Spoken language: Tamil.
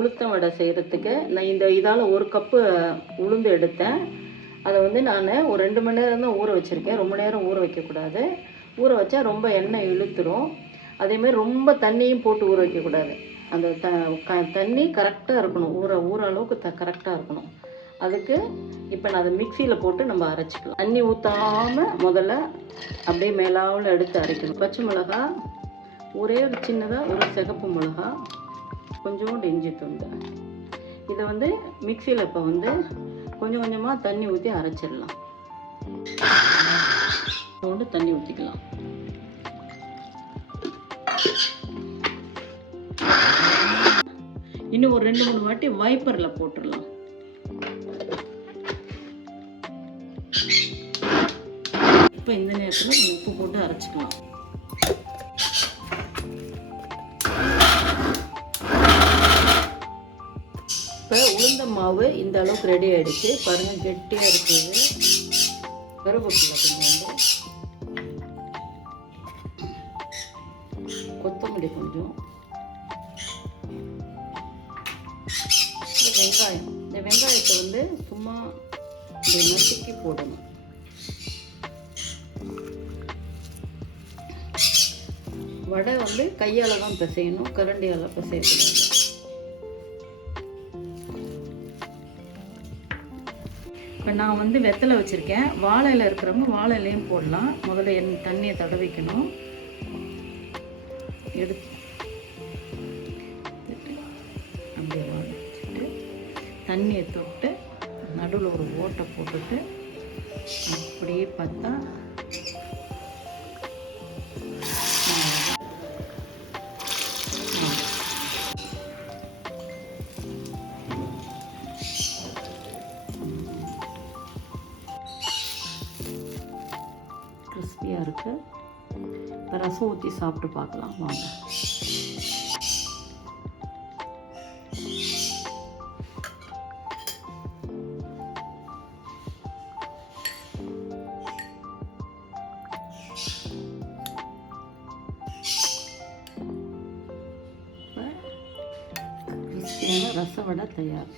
உளுத்தம் வடை செய்கிறதுக்கு நான் இதால் 1 கப்பு உளுந்து எடுத்தேன். அதை வந்து நான் ஒரு 2 மணி நேரம் தான் ஊற வச்சுருக்கேன். ரொம்ப நேரம் ஊற வைக்கக்கூடாது. ஊற வச்சா ரொம்ப எண்ணெய் இழுத்துரும். அதேமாதிரி ரொம்ப தண்ணியும் போட்டு ஊற வைக்கக்கூடாது. அந்த தண்ணி கரெக்டாக இருக்கணும். ஊற அளவுக்கு கரெக்டாக இருக்கணும். அதுக்கு இப்போ நான் அதை மிக்சியில் போட்டு நம்ம அரைச்சிக்கலாம். தண்ணி ஊற்றாமல் முதல்ல அப்படியே மேலாவில் எடுத்து அரைக்கணும். பச்சை மிளகா, ஒரே ஒரு சின்னதாக ஒரு சிகப்பு மிளகா, கொஞ்சோண்டு இஞ்சி துண்டு. இதை வந்து மிக்சியில் இப்போ வந்து கொஞ்சம் கொஞ்சமாக தண்ணி ஊற்றி அரைச்சிடலாம். கொஞ்சோண்டு தண்ணி ஊற்றிக்கலாம். இன்னும் ஒரு 2-3 வாட்டி வைப்பரில் போட்டுடலாம். இப்போ இந்த நேரத்தில் உப்பு போட்டு அரைச்சிக்கலாம். இப்போ உளுந்த மாவு இந்த அளவுக்கு ரெடி ஆகிடுச்சு. பாருங்கள், கெட்டியாக இருக்குது. கருவேப்பிலை கொஞ்சம், கொத்தமல்லி கொஞ்சம், வெங்காயம். இந்த வெங்காயத்தை வந்து சும்மா இப்படி நசுக்கி போடணும். வடை வந்து கையால் தான் பிசையணும், கரண்டியால் பிசையக்கூடாது. இப்போ நான் வந்து வெத்தலை வச்சுருக்கேன். வாழை இலை இருக்கிறவங்க வாழை இலையும் போடலாம். முதல்ல தண்ணியை தடவிக்கணும். எடுத்து அப்படியே வாழை வச்சுட்டு தண்ணியை தொட்டு நடுவில் ஒரு ஓட்டை போட்டுட்டு அப்படியே பார்த்தா கிறிஸ்பியாக இருக்குது. இப்போ ரசம் ஊற்றி சாப்பிட்டு பார்க்கலாம் வாங்க. கிறிஸ்பியான ரச வடை தயார்.